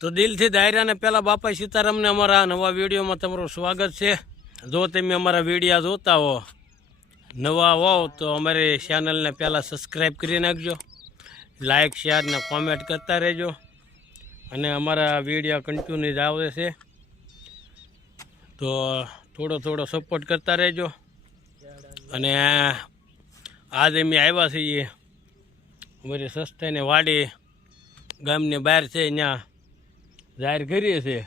તો દિલથી દાયરાને પહેલાં બાપા સીતારામને અમારા નવા વિડીયોમાં તમારું સ્વાગત છે. જો તમે અમારા વિડીયા જોતા હો, નવા હોવ તો અમારી ચેનલને પહેલાં સબસ્ક્રાઈબ કરી નાખજો. લાઇક શેર ને કોમેન્ટ કરતા રહેજો. અને અમારા વિડીયા કન્ટિન્યુ જ આવે છે. તો થોડો થોડો સપોર્ટ કરતા રહેજો. અને આજે અમે આવ્યા છીએ અમારી સસ્તાની વાડી ગામની બહાર છે, ત્યાં જાહેર કરીએ છીએ.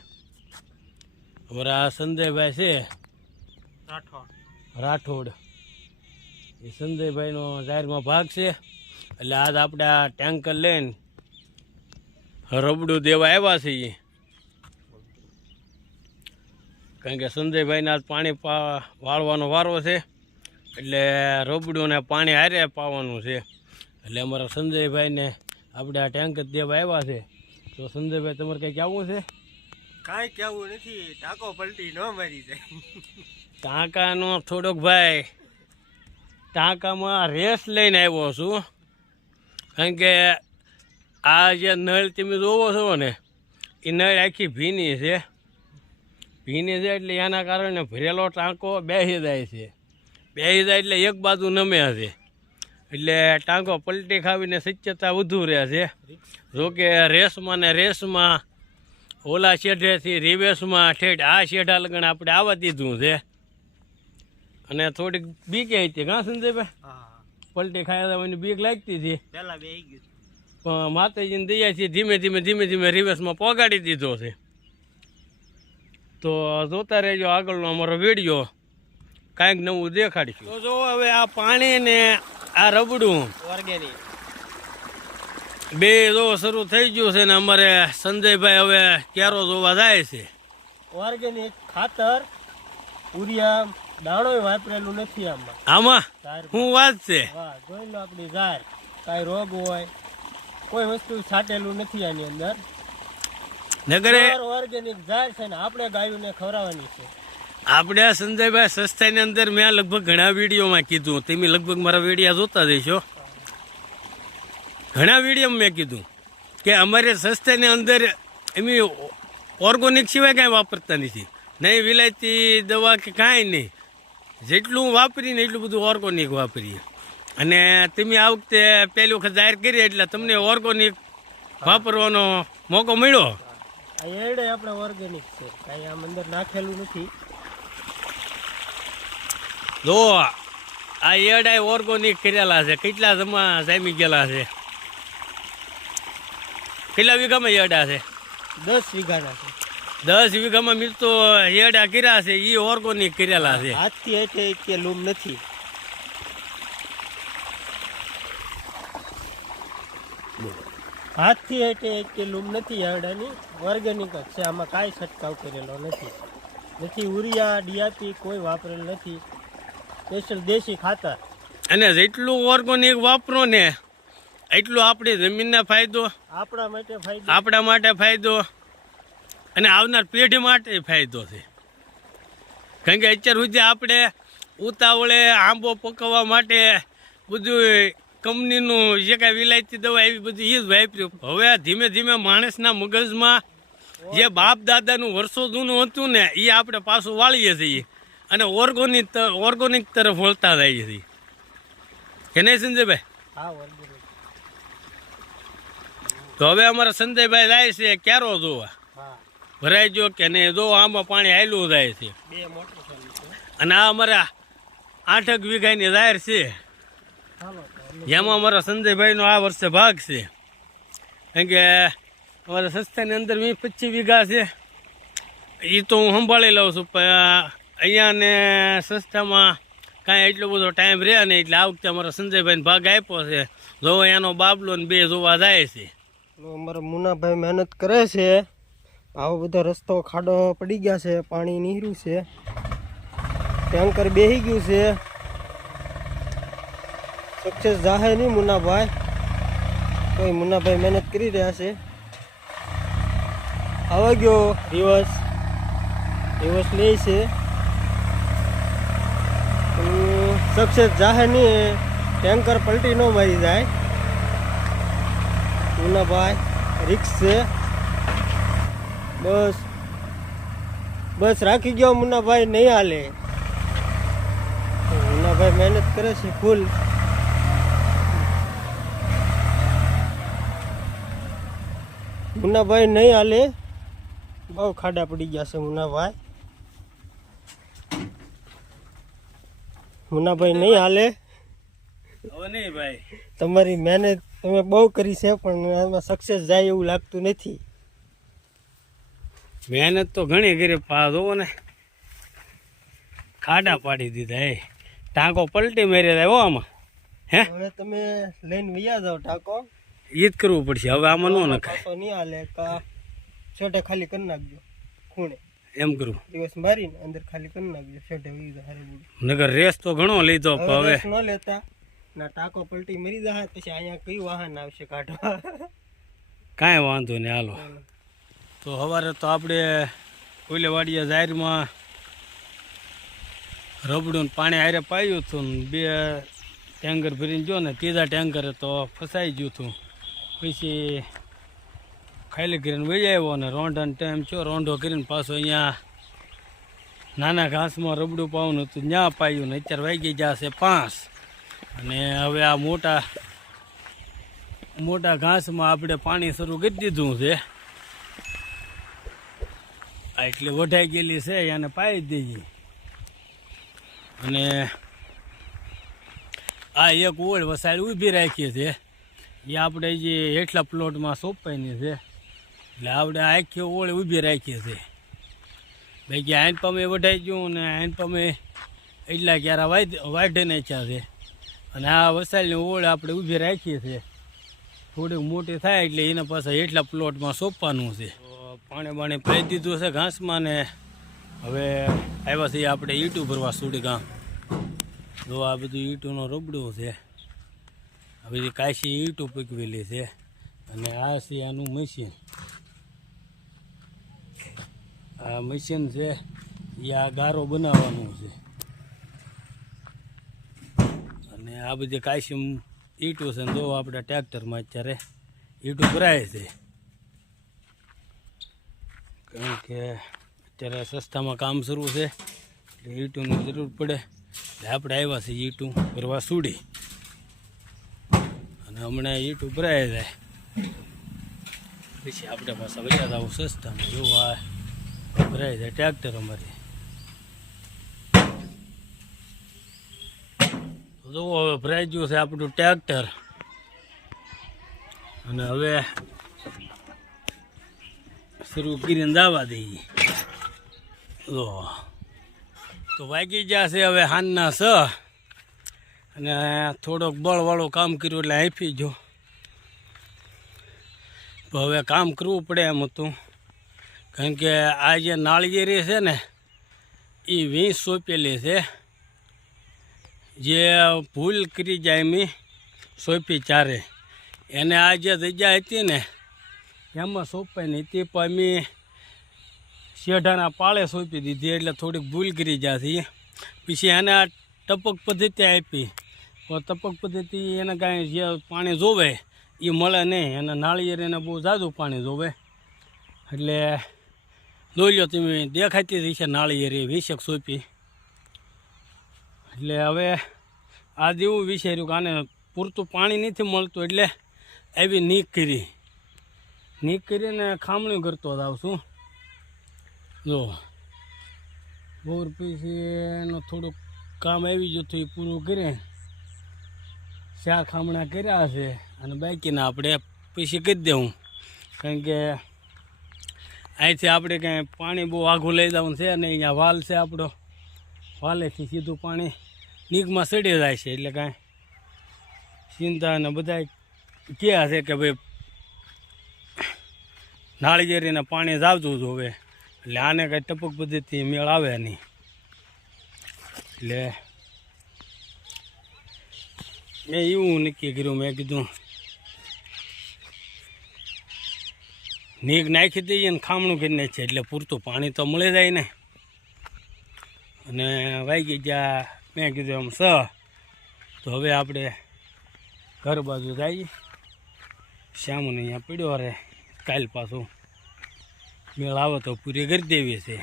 અમારા સંજયભાઈ છે. રાઠોડ. એ સંજયભાઈનો જાહેરમાં ભાગ છે. એટલે આજ આપણે આ ટેન્કર લઈને રબડું દેવા આવ્યા છીએ. કારણ કે સંજયભાઈને આજ પાણી વાળવાનો વારો છે. એટલે રબડું ને પાણી હારે પાવાનું છે. એટલે અમારા સંજયભાઈને આપણે આ ટેન્કર દેવા આવ્યા છે. તો સંજયભાઈ તમારે કંઈક કહેવું છે? કાંઈ કેવું નથી. ટાંકો પલટી ન મારી જાય. ટાંકાનો થોડોક ભાઈ ટાંકામાં રેસ લઈને આવ્યો છું. કારણ કે આ જે નળ તમે જોવો છો ને એ નળ આખી ભીની છે. ભીની છે એટલે એના કારણે ભરેલો ટાંકો બેસી જાય છે. બેસી જાય એટલે એક બાજુ નમે છે. એટલે ટાંકો પલટી ખાવીને શક્યતા વધુ રહે છે. જોકે રેસમાં ને રેસમાં ઓલા શેઢેથી રિવેસમાં ઠેઠ આ શેઢા લગણ આપણે આવવા દીધું છે. અને થોડીક બીક હતી કાં સંજયભાઈ? પલટી ખાયા હતા બીક લાગતી હતી. પણ માતાજીને દયાથી ધીમે ધીમે ધીમે ધીમે રિવેશમાં પોગાડી દીધો છે. તો જોતા રહેજો આગળનો અમારો વીડિયો. કાંઈક નવું દેખાડીશું. તો જો હવે આ પાણી ને આ રબડું. ઓર્ગેનિક. બે જો શરૂ થઈ ગયું છે ને અમારે સંજયભાઈ હવે ક્યારો જોવા જાય છે. ઓર્ગેનિક ખાતર ઉરિયા દાણો વાપરેલું નથી આમાં. આમાં? હું વાત છે. જોઈ લો આપણી ઝાર કાંઈ રોગ હોય કોઈ વસ્તુ છાટેલું નથી આની અંદર. નગરે ઓર્ગેનિક ઝાર છે ને આપણે ગાયોને ખવડાવવાની છે. આપણે આ સંજયભાઈ સંસ્થાની અંદર મેં લગભગ ઘણા વિડીયોમાં કીધું. તમે લગભગ મારા વિડીયા જોતા જઈશો. ઘણા વિડીયોમાં મેં કીધું કે અમારે સંસ્થાની અંદર એમ ઓર્ગોનિક સિવાય કાંઈ વાપરતા નથી. નહીં વિલાયતી દવા કે કાંઈ નહીં. જેટલું વાપરીને એટલું બધું ઓર્ગોનિક વાપરીએ. અને તમે આ વખતે પહેલી વખત જાહેર કરી એટલે તમને ઓર્ગોનિક વાપરવાનો મોકો મળ્યો? આપણે ઓર્ગેનિક છે. કાંઈ આમ અંદર નાખેલું નથી. જો આ એડાય ઓર્ગોનિક કરેલા છે. કેટલા જમા જામી ગયેલા છે. કેટલા વીઘામાં એડા છે? દસ વીઘાના છે. દસ વીઘામાં મિલ એડા કર્યા છે એ ઓર્ગોનિક કરેલા છે. હાથથી હેઠે કે લૂમ નથી. હાથથી હેઠે કે લૂમ નથી એડાની. ઓર્ગેનિક જ છે આમાં કાંઈ છંટકાવ કરેલો નથી. નથી ઉરિયા ડીઆપી કોઈ વાપરેલ નથી. સ્પેશિયલ દેશી ખાતર. અને જેટલું ઓર્ગોનિક વાપરો ને એટલું આપણી જમીનને ફાયદો. આપણા માટે ફાયદો. આપણા માટે ફાયદો. અને આવનાર પેઢી માટે ફાયદો છે. કારણ કે અત્યાર સુધી આપણે ઉતાવળે આંબો પકવવા માટે બધું કંપનીનું જે કાંઈ વિલાયતી દવા એવી બધી એ જ વાપર્યું. હવે ધીમે ધીમે માણસના મગજમાં જે બાપ દાદાનું વર્ષો જૂનું હતું ને એ આપણે પાછું વાળીએ છીએ. અને ઓર્ગોનિક ઓર્ગોનિક તરફ વળતા જાય છે. કે નહીં સંજયભાઈ? તો હવે અમારા સંજયભાઈ જાય છે ક્યારો જોવા? ભરાઈ ગયો કે નહીં? જો આમાં પાણી આવેલું જાય છે. અને આ અમારા આઠક વીઘાની જાહેર છે. એમાં જેમાં અમારા સંજયભાઈનો આ વર્ષે ભાગ છે. કારણ કે અમારા સંસ્થાની અંદર વીસ પચીસ વીઘા છે. એ તો હું સંભાળી લઉં છું પણ અહીંયા ને સંસ્થામાં કાંઈ એટલો બધો ટાઈમ રહે નહીં એટલે આ વખતે અમારા સંજયભાઈને ભાગ આપ્યો છે. જો એનો બાબલો ને બે જોવા જાય છે. અમારા મુનાભાઈ મહેનત કરે છે. આવો બધો રસ્તો ખાડો પડી ગયા છે, પાણી નીકળ્યું છે. ટેન્કર બેહી ગયું છે. સક્સેસ જાહે નહીં મુનાભાઈ. કોઈ મુનાભાઈ મહેનત કરી રહ્યા છે. આવા ગયો રિવર્સ રિવર્સ લે છે. સક્સેસ જાહે નહીં ટેન્કર પલટી ન મારી જાય મુનાભાઈ રિક્સ છે બસ બસ રાખી ગયો મુન્નાભાઈ નહીં હાલે મુન્નાભાઈ મહેનત કરે છે ફૂલ મુન્નાભાઈ નહીં હાલે બહુ ખાડા પડી ગયા છે મુન્નાભાઈ મુન્નાભાઈ નહીં હાલે. ભાઈ. તમારી મહેનત તમે બહુ કરી છે પણ એમાં સક્સેસ જાય એવું લાગતું નથી. મહેનત તો ઘણી ઘરે પાડો ને. ખાડા પાડી દીધા એ. ટાંકો પલટી મારી હો આમાં. હે? હવે તમે લઈને વૈયા જાવ ટાંકો. એ જ કરવું પડશે હવે આમાં ન નખાય. નહીં હાલે કા છોટે ખાલી કરી નાખજો ખૂણે. એમ કરું. દિવસ મારીને અંદર ખાલી કરી નાખજો છોટે વહી જાય હારે બુડી નગર રેસ તો ઘણો લીધો પણ હવે ન લેતા ના ટાંકો પલટી મરી જાય પછી અહીંયા કયું વાહન આવશે કાઢવા? કાંઈ વાંધો નહીં હાલો. તો સવારે તો આપણે ઓલે વાડીયા જાહેરમાં રબડું પાણી હારે પાયું હતું ને બે ટેન્કર ભરીને જો ને ત્રીજા ટેન્કરે તો ફસાઈ ગયું હતું. પછી ખાલી કરીને વહી આવ્યો ને રોંઢાનો ટાઈમ છો રોંઢો કરીને પાછો અહીંયા નાના ઘાસમાં રબડું પાવું હતું. ત્યાં પાયું ને અત્યારે વાગી જશે પાંચ. અને હવે આ મોટા મોટા ઘાસમાં આપણે પાણી શરૂ કરી દીધું છે. આ એટલે વઢાઈ ગયેલી છે, એને પાઈ દીધી. અને આ એક ઓળ વસાડી ઊભી રાખી છે. એ આપણે જે હેઠલા પ્લોટમાં સોંપાઈની છે. એટલે આપણે આખી ઓળ ઊભી રાખીએ છીએ બાકી આઈન પમે વઢાઈ ગયું અને આઈન એટલા ક્યારે વાઢ નાખ્યા છે. અને આ વસાડીની ઓળ આપણે ઊભી રાખીએ છીએ થોડીક મોટી થાય એટલે એના પાછા એટલા પ્લોટમાં સોંપવાનું છે. પાણી બાણી પાઈ દીધું છે ઘાસમાં ને હવે આવ્યા છીએ આપણે ઈંટું ભરવા સુડી ગામ. જો આ બધું ઈંટુંનો રબડું છે. હવે કાશી ઈંટું પકવેલી છે. અને આ છે આનું મશીન. આ મશીન છે, એ આ ગારો બનાવવાનું છે. અને આ બધી કાશી ઈંટું છે જો આપણા ટ્રેક્ટરમાં અત્યારે ઈંટું ભરાય છે. કારણ કે અત્યારે સસ્તામાં કામ શરૂ છે, એટલે ઈંટુની જરૂર પડે. એટલે આપણે આવ્યા છીએ ઈંટું ભરવા સુડી. અને હમણાં ઈંટું ભરાય જાય પછી આપણે પાછા વૈયા આવું સસ્તામાં. જોવું આ ભરાય જાય ટ્રેક્ટર અમારી. જુઓ, હવે ભરાઈ ગયું છે આપણું ટ્રેક્ટર અને હવે શરૂ કરીને દાવા દઈએ. તો તો વાગી છે હવે હાનના સ અને થોડોક બળવાળું કામ કર્યું એટલે આપી જો હવે કામ કરવું પડે એમ હતું. કારણ કે આ જે નાળિયેરી છે ને, એ વીસ સોંપેલી છે. જે ભૂલ કરી જાય એમી સોંપી ચારે. એને આ જે જગ્યા હતી ને, એમાં સોંપાઈ નહીં તે પણ અમે શેઢાના પાળે સોંપી દીધી, એટલે થોડીક ભૂલ કરી જતી. પછી એને આ ટપક પદ્ધતિ આપી. તો ટપક પદ્ધતિ એને કાંઈ જે પાણી જોવે, એ મળે નહીં અને નાળિયેરીને બહુ ઝાઝું પાણી જોવે. એટલે લો તમે દેખાતી રહી છે નાળિયેરી વીસેક સોંપી. એટલે હવે આજ એવું વિચાર્યું કે આને પૂરતું પાણી નથી મળતું, એટલે એવી નીક કરી. નીક કરીને ખામણી કરતો જાઉં છું. જો, બોર પછી થોડુંક કામ આવી જતું એ પૂરું કરી. ચાર ખામણા કર્યા હશે અને બાકીના આપણે પછી કરી દેવું. કારણ કે અહીંથી આપણે કાંઈ પાણી બહુ આઘું લઈ જવાનું છે અને અહીંયા વાલ છે આપણો. વાલેથી સીધું પાણી નીકમાં સડી જાય છે એટલે કાંઈ ચિંતા અને બધા કહે છે કે ભાઈ નાળિયેરીને પાણી જાવતું હવે. એટલે આને કાંઈ ટપક પદ્ધતિ મેળ આવે નહીં. એટલે મેં એવું નક્કી કર્યું, મેં કીધું નીક નાખી દઈએ ને ખામણું કરી નાખીએ. એટલે પૂરતું પાણી તો મળી જાય ને. અને વાગી ગયા, મેં કીધું એમ, સ. તો હવે આપણે ઘર બાજુ જઈએ. શ્યામને અહીંયા પીડ્યો રે કાલ પાછું મેળ આવે તો પૂરી કરી દેવી છે.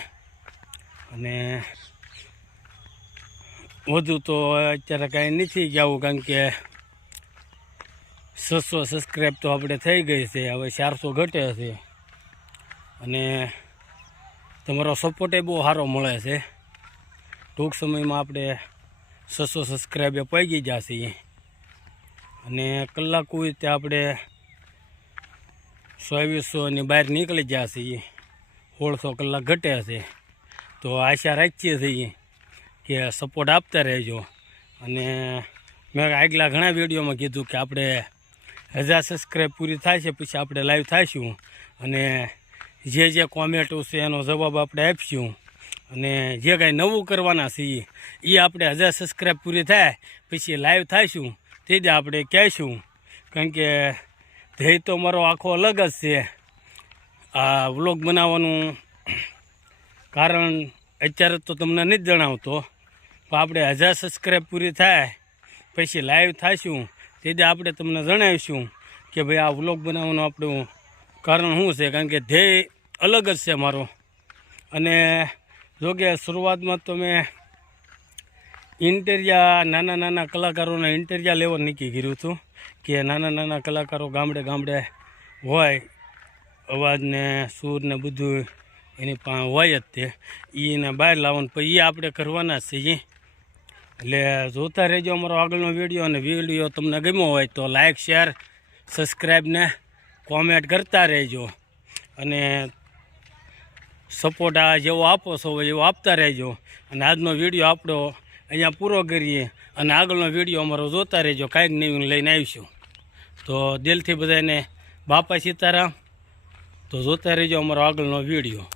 અને વધુ તો અત્યારે કાંઈ નથી જવું, કારણ કે છસો સબસ્ક્રાઈબ તો આપણે થઈ ગઈ છે. હવે ચારસો ઘટે છે. અને તમારો સપોર્ટ એ બહુ સારો મળે છે. ટૂંક સમયમાં આપણે છસો સબસ્ક્રાઈબે પહોંચી જશે અને કલાક હોય તે આપણે ચોવીસોની બહાર નીકળી જશે સોળસો કલાક ઘટે છે. તો આશા રાખીએ છીએ કે સપોર્ટ આપતા રહેજો. અને મેં આગલા ઘણા વિડીયોમાં કીધું કે આપણે હજાર સબસ્ક્રાઈબ પૂરી થાય છે, પછી આપણે લાઈવ થઈશું. અને જે જે કોમેન્ટો છે એનો જવાબ આપણે આપીશું. અને જે કાંઈ નવું કરવાના છીએ એ આપણે હજાર સબસ્ક્રાઈબ પૂરી થાય, પછી લાઈવ થઈશું, તે જ આપણે કહેશું. કારણ કે ધ્યેય તો મારો આખો અલગ જ છે. આ વ્લોગ બનાવવાનું કારણ અત્યારે તો તમને નથી જણાવતો, પણ આપણે હજાર સબસ્ક્રાઈબ પૂરી થાય, પછી લાઈવ થઈશું તેથી આપણે તમને જણાવીશું કે ભાઈ આ વ્લોગ બનાવવાનું આપણું કારણ શું છે? કારણ કે ધ્યેય અલગ જ છે મારો. અને જો કે શરૂઆતમાં તો મેં ઇન્ટેરિયા નાના નાના કલાકારોના ઇન્ટેરિયા લેવા નક્કી કર્યું હતું કે નાના નાના કલાકારો ગામડે ગામડે હોય અવાજને સૂરને બધું એની પાસે હોય જ તે. એને બહાર લાવવાનું. પછી એ આપણે કરવાના છીએ. એટલે જોતા રહેજો અમારો આગળનો વીડિયો અને વીડિયો તમને ગમ્યો હોય તો લાઇક શેર સબસ્ક્રાઈબ ને કોમેન્ટ કરતા રહેજો અને સપોર્ટ આ જેવો આપો છો, એવો આપતા રહેજો. અને આજનો વીડિયો આપણો અહીંયા પૂરો કરીએ અને આગળનો વીડિયો અમારો જોતા રહેજો, કાંઈક નવીન લઈને આવીશું. તો દિલથી બધાને બાપા સીતારામ. તો જોતા રહેજો અમારો આગળનો વીડિયો.